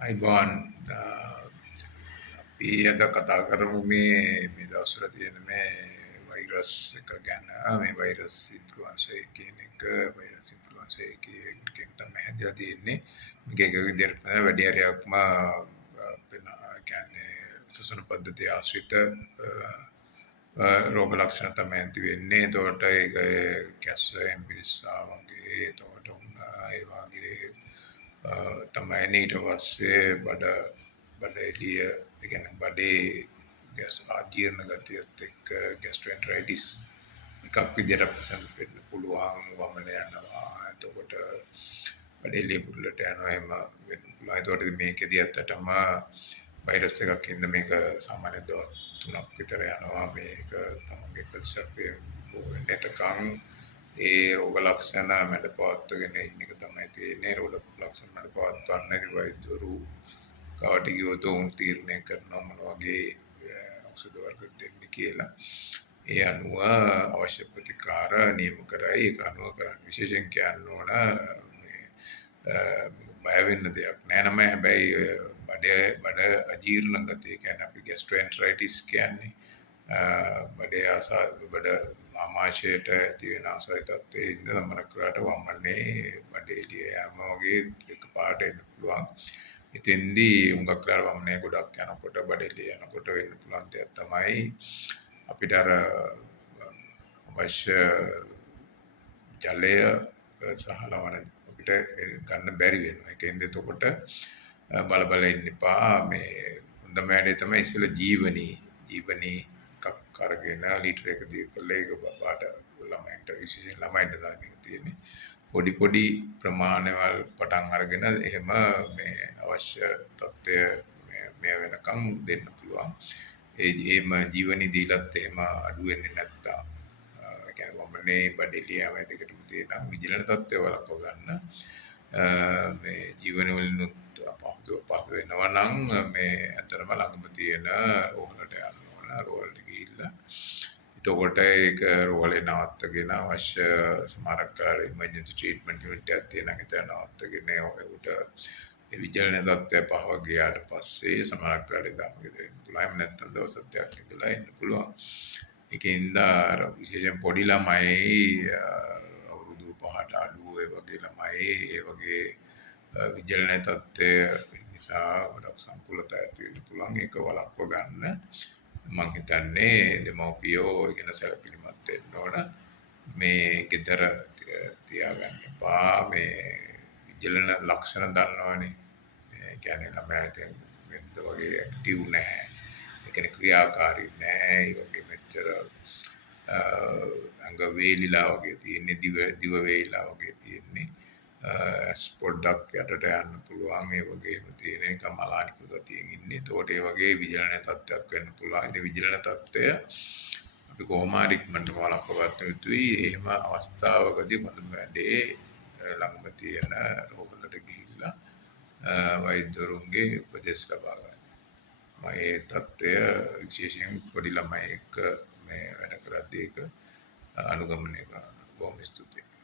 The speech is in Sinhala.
අයිබෝන් අපි අද කතා කරමු මේ දවස්වල තියෙන මේ වෛරස් එක ගැන. මේ වෛරස් ඉන්ෆ්ලුවන්සා කියන එක වෛරස් ඉන්ෆ්ලුවන්සා එකකින් තමයි හැදලා තියෙන්නේ. මේක එක විදිහට වැඩි හරියක්ම වෙන කියන්නේ සුසුන පද්ධතිය ආශ්‍රිත රෝග ලක්ෂණ තමයි ඇති වෙන්නේ. එතකොට ඒක කැස්ස එම්පිරිස්සා වගේ එතකොට ඒ වගේ තමයි ඊට පස්සේ බඩ එළිය ඒ කියන්නේ බඩේ ගැස් ආජීර්ණ ගතියත් එක්ක ගැස්ට්‍රෙන්ටරයිටිස් එකක් විදිහට ප්‍රසන්ට් වෙන්න පුළුවන්. වමන යනවා, එතකොට බඩ එළිය පුරලට යනවා, එහෙම වෙන්න පුළුවන්. එතකොට මේකෙදී ඇත්තටම වෛරස් එකක් ඉඳ මේක සාමාන්‍ය දවස් 3ක් විතර යනවා. මේක තමන්ගේ ප්‍රතිශතය නැතකම් ඒ රෝග ලක්ෂණ මැඩ පවත්වාගෙන ඉන්න එක තමයි තියෙන්නේ. රෝග ලක්ෂණ මැඩ පවත්වන්න ඉතින් වෛද්‍යවරු කාට ගියොත් උන් තීරණය කරනවා මොන වගේ ඖෂධ වර්ග දෙන්න කියලා. ඒ අනුව අවශ්‍ය ප්‍රතිකාර නියම කරයි. ඒක අනුව කරන්න විශේෂයෙන් කියන්න ඕන බය වෙන්න දෙයක් නෑ නම. හැබැයි බඩ අජීර්ණ ගතිය කියන්නේ අපි ගැස්ට්‍රෙන්ටරයිටිස් කියන්නේ බඩ ආමාශයට ඇති වෙන ආසයි තත්ත්වයේ ඉඳ සමහරක් වෙලාවට වමනේ බඩ එළිය යෑම වගේ එකපාරට එන්න පුළුවන්. එතෙන්දී හුඟක් වෙලාවට වමනේ ගොඩක් යනකොට බඩ එළිය යනකොට වෙන්න පුළුවන් දෙයක් තමයි අපිට අර අවශ්‍ය ජලය සහ ලවණ අපිට ගන්න බැරි වෙනවා. ඒකෙන්ද එතකොට බල ඉන්න එපා. මේ හොඳම වැඩේ තමයි ඉස්සෙල්ලා ජීවනී එකක් අරගෙන ලීටර එක දිග කරලා ඒක බබාට ළමයින්ට විශේෂයෙන් ළමයින්ට දාන්න තියෙන්නේ. පොඩි ප්‍රමාණවල පටන් අරගෙන එහෙම මේ අවශ්‍ය තත්ත්වය මේ වෙනකම් දෙන්න පුළුවන්. එහෙම ජීවනී දීලත් එහෙම අඩු වෙන්නේ නැත්තම් කියන්නේ වමනේ බඩේලියාව දෙකටම තියෙන විජිලන තත්ත්වය වළක්ව ගන්න මේ ජීවන වලිනුත් අපහසු වෙනවා නම් මේ අතරම ළඟම තියෙන රෝහලට යන්න ඕන. රෝහලට ගිහිල්ලා එතකොට ඒක රෝහලේ නවත්තගෙන අවශ්‍ය සමහරක් ඉමර්ජන්සි ට්‍රීට්මන්ට් යුනිට් එකක් තියෙනවා. ඒක නවත්තගෙන ඒකට ඒ විජලන තත්ත්වය පහව ගියාට පස්සේ සමහරක් වෙලාවට දාම ගෙදර ඉන්න පුළුවන්. එහෙම නැත්නම් දවස් 7ක් ඉඳලා ඉන්න පුළුවන්. ඒකෙන්ද අර විශේෂයෙන් පොඩි ළමයි අවුරුදු 5ට අඩු ඒ වගේ ළමයි ඒ වගේ විජලන තත්ත්වය නිසා ගොඩක් සංකූලතා ඇති වෙන්න පුළුවන්. ඒක වළක්ව ගන්න මම හිතන්නේ දෙමව්පියෝ ඉගෙන සැලකිලිමත් වෙන්න ඕන. මේ ගෙදර තියාගන්න එපා. මේ විජලන ලක්ෂණ දන්නවනේ. ඒ කියන්නේ ළමයා දැන් වෙනද වගේ ඇක්ටිව් නැහැ. ඒ කියන්නේ ක්‍රියාකාරී නැහැ. ඒ වගේ මෙච්චර අංග වේලිලා වගේ තියෙන්නේ, දිව වේලිලා වගේ තියෙන්නේ. පොඩ්ඩක් යටට යන්න පුළුවන්. ඒ වගේම තියෙන එක මලානික ගතියෙන් ඉන්නේ. ඒතකොට ඒ වගේ විජලන තත්ත්වයක් වෙන්න පුළුවන්. ඒ විජලන තත්ත්වය අපි කොහොම හරි ඉක්මනට වළක්ව ගන්න යුතුයි. එහෙම අවස්ථාවකදී හොඳම වැඩේ ළඟම තියෙන රෝහලට ගිහිල්ලා වෛද්‍යවරුන්ගේ උපදෙස් ලබා ගන්න. මේ තත්ත්වය විශේෂයෙන් පොඩි ළමයි එක්ක මේ වැඩ කරද්දී ඒක අනුගමනය කරන්න. බොහොම ස්තුතියි.